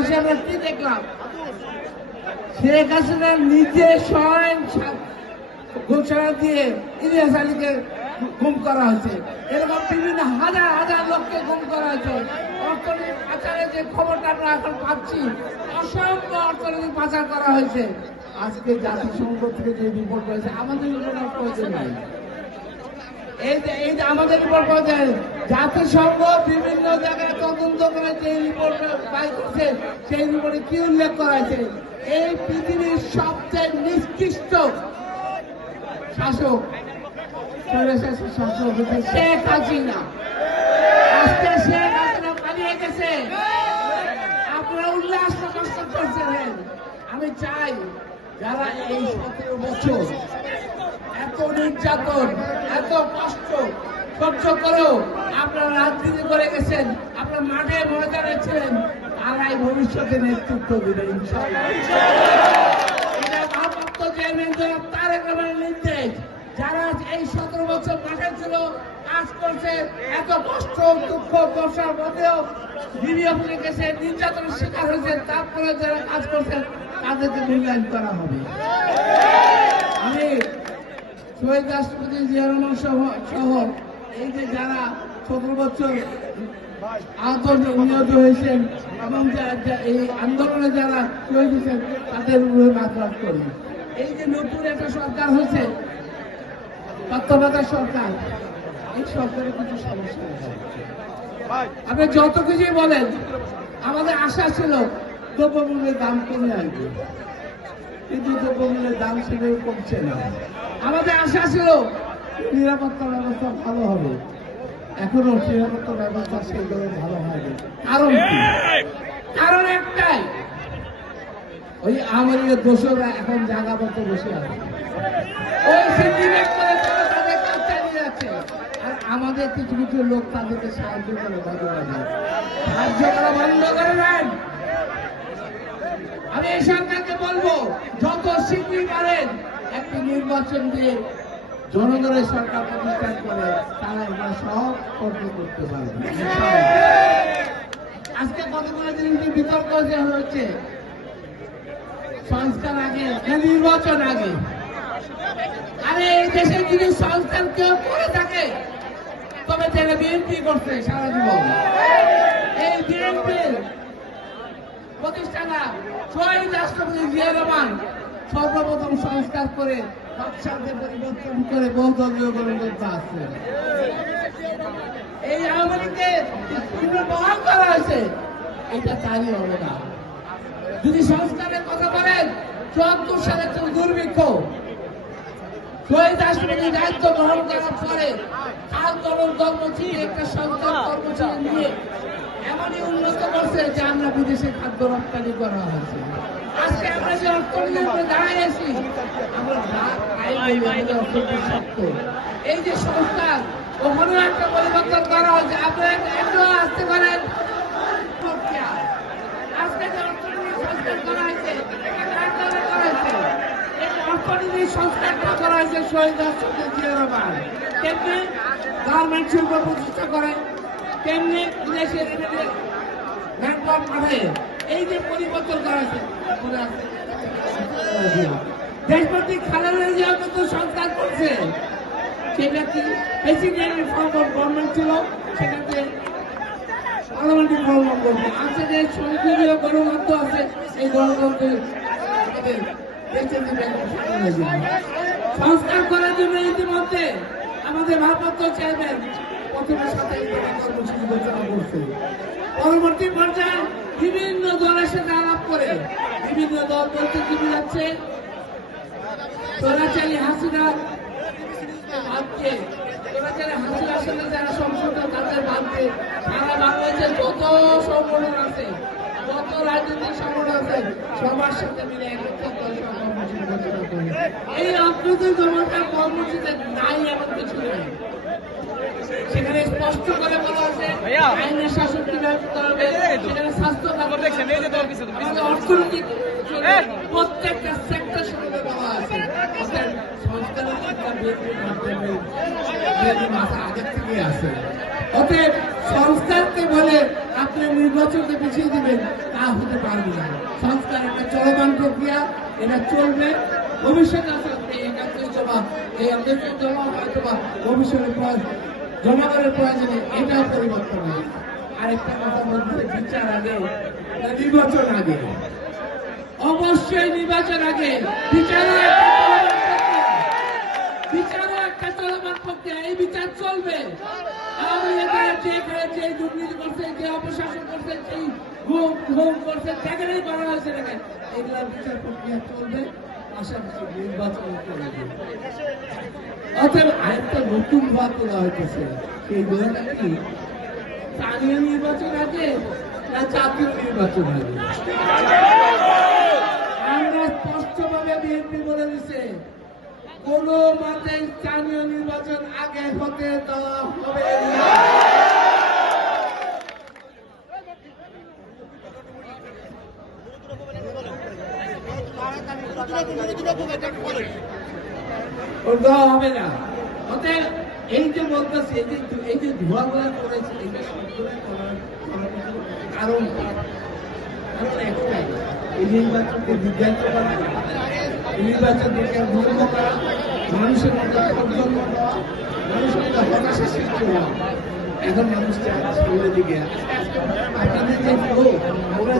মাসে আমরা কি দেখলাম? শেখ হাসিনা নিজে স্বয়ং ঘোষণা দিয়ে ইলিয়াস আলীকে গুম করা হয়েছে। এরকম বিভিন্ন হাজার হাজার লোককে গুম করা হয়েছে। অর্থনৈতিক পাচারের যে খবরটা আমরা এখন পাচ্ছি, অসংখ্য অর্থনৈতিক পাচার করা হয়েছে। আজকে জাতিসংঘ থেকে যে রিপোর্ট হয়েছে, আমাদের রিপোর্ট প্রয়োজন নাই। এই যে আমাদের রিপোর্ট প্রয়োজন, জাতিসংঘ বিভিন্ন জায়গায় তদন্ত করে যে রিপোর্ট বাই করছে, সেই রিপোর্টে কি উল্লেখ করা হয়েছে? এই পৃথিবীর সবচেয়ে নিকৃষ্ট শাসক শাসক হচ্ছে শেখ হাসিনা। আজকে শেখ হাসিনা পালিয়ে গেছে, আপনারা উল্লাস প্রকাশ করছেন। আমি চাই যারা এই 17 বছর এত নির্যাতন, এত কষ্ট সহ্য করেও আপনারা রাজনীতি করে গেছেন, আপনারা মাঠে ময়দানে ছিলেন, তারাই ভবিষ্যতে নেতৃত্ব দেবে ইনশাআল্লাহ। এটা ভারপ্রাপ্ত চেয়ারম্যান জনাব তারেক রহমানের নির্দেশ। যারা এই 17 বছর মাঠে ছিল, কাজ করছে, এত কষ্ট দুঃখ দশার মধ্যেও নিরীহ হয়ে গেছে, নির্যাতনের শিকার হয়েছে, তারপরে যারা কাজ করছেন তাদেরকে মূল্যায়ন করা হবে। আমি শহীদ রাষ্ট্রপতি জিয়া রহমান সহ এই যে যারা 17 বছর আহত নিহত হয়েছেন এবং এই আন্দোলনে যারা শহীদ হয়েছেন তাদের উপরে মাতলাত করি। এই যে নতুন একটা সরকার হয়েছে, তত্ত্বাবধায়ক সরকার, এই সরকারের কিছু সমস্যা আছে। আপনি যত কিছুই বলেন, আমাদের আশা ছিল দ্রব্যমূল্যের দাম কমে আসবে, কিন্তু দ্রব্যমূল্যের দাম সেভাবে কমছে না। আমাদের আশা ছিল নিরাপত্তা ব্যবস্থা ভালো হবে, এখনো নিরাপত্তা ব্যবস্থা সেভাবে ভালো হয়নি। কারণ কি? কারণ একটাই, ওই আমাদের দোষরা এখন জায়গা মতো বসে আছে, ওই সেন্টিমেন্ট করে তারা তাদের কাজ চালিয়ে যাচ্ছে, আর আমাদের কিছু কিছু লোক তাদেরকে সাহায্য করে সাহায্য করা বন্ধ করে নেন। আমি এই সরকারকে বলবো, যত শীঘ্রই পারেন একটি নির্বাচন দিয়ে জনগণের সরকার প্রতিষ্ঠান করে তারা এগুলো সব করতে পারবে। আজকে কতগুলো জিনিস বিতর্ক হচ্ছে, সংস্কার আগে নির্বাচন আগে। আরে এই দেশের যদি সংস্কার কেউ করে থাকে তবে যারা বিএনপি করছে সারা জীবন, এই বিএনপির প্রতিষ্ঠাতা শহীদ রাষ্ট্রপতি জিয়া রহমান সর্বপ্রথম সংস্কার করে বাদশাহদের পরিবর্তন করে বহুদলীয় গণতন্ত্র আসছে। এই আওয়ামী লীগের বহাল করা হয়েছে, এটা তারই হবে না। যদি সংস্কারের কথা বলেন, ৭৪ সালে দুর্ভিক্ষ, শহীদ রাষ্ট্রপতি দায়িত্ব গ্রহণ করার পরে খাল তরুণ কর্মসূচি একটা সংস্কার কর্মসূচি নিয়ে এমনই উন্নত করছে যে আমরা বিদেশে খাদ্য রপ্তানি করা হয়েছে। আজকে আমরা যে অর্থনীতির উপরে দাঁড়িয়েছি, এই যে সংস্কার, ওখানেও একটা পরিবর্তন করা হয়েছে। আপনারা একটু আসতে পারেন, আজকে যে অর্থনীতির সংস্কার করা হয়েছে, অর্থনীতির সংস্কারটা করা হয়েছে শহীদ রাষ্ট্রপতি জিয়া রহমান। তেমনি গার্মেন্ট শিল্প প্রতিষ্ঠা করে, তেমনি বিদেশের ব্যাংকক পাঠায়, এই যে পরিবর্তন করা হয়েছে। দেশপতি খালেদা জিয়া কিন্তু সংস্কার করছে, সেটা কি প্রেসিডেন্টের গভর্নমেন্ট ছিল, সেটাতে পার্লামেন্টের গণতন্ত্র আছে, যে সংসদীয় গণতন্ত্র আছে, এই গণতন্ত্রের সংস্কার করার জন্য ইতিমধ্যে আমাদের ভারপ্রাপ্ত চেয়ারম্যান প্রথমের সাথে কর্মসূচি ঘোষণা করছে। পরবর্তী পর্যায়ে বিভিন্ন দলের সাথে আলাপ করে বিভিন্ন দল বলতে কি যাচ্ছে, চোরাচালি হাসিনা ভাবছে, চোরাচালি হাসিনার সাথে যারা সংসদে তাদের ভাবছে সারা বাংলাদেশের যত সংগঠন আছে, যত রাজনৈতিক সংগঠন আছে, সবার সাথে মিলে এই অগ্রগতি জমাটার কর্মসূচিতে নাই, এমন কিছু নেই। সেখানে স্পষ্ট করে বলা আছে আইনের শাসন কিভাবে করতে হবে, সেখানে স্বাস্থ্য অর্থনৈতিক প্রত্যেকটা সেক্টর সেখানে বলা আছে। সংস্কারের মাথা আগের থেকে আছে। অতএব সংস্কারকে বলে আপনি নির্বাচনকে পিছিয়ে দিবেন তা হতে পারবে না। সংস্কার একটা চলমান প্রক্রিয়া, এটা চলবে। ভবিষ্যতে আসলে একাত্তর জমা এই আন্তর্জাতিক জমা হয়তো বা ভবিষ্যতে জনগণের প্রয়োজনে এটাও পরিবর্তন হবে। আরেকটা কথা বলতে, বিচার আগে নির্বাচন আগে, অবশ্যই নির্বাচন আগে। বিচারও একটা চলমান প্রক্রিয়া, এই বিচার চলবে। আওয়ামী লীগের যে দুর্নীতি করছে, যে অপশাসন করছে, সেই ঘুম করছে, সেখানেই করা হয়েছে দেখেন, এগুলোর বিচার প্রক্রিয়া চলবে। আশা করছি নির্বাচন চলবে। অতএব আরেকটা নতুন ভাব তোলা হইতেছে, সেই দলটা কি স্থানীয় নির্বাচন আগে না জাতীয় নির্বাচন আগে? আমরা স্পষ্টভাবে বিএনপি বলে দিচ্ছে, কোন মতে স্থানীয় নির্বাচন আগে হতে দেওয়া হবে না। দেওয়া হবে না। অতএব এই যে বলতেছি, এই যে ধোয়াগুলা করেছে, এইটা সবগুলো করার কারণ একটাই, এই নির্বাচনকে বিভ্রান্ত করা, নির্বাচন থেকে ভঙ্গ করা, মানুষের মধ্যে প্রজন্ম দেওয়া, মানুষের মধ্যে হতাশা সৃষ্টি হওয়া। এখন মানুষ চায় সামনের দিকে আপনাদের যে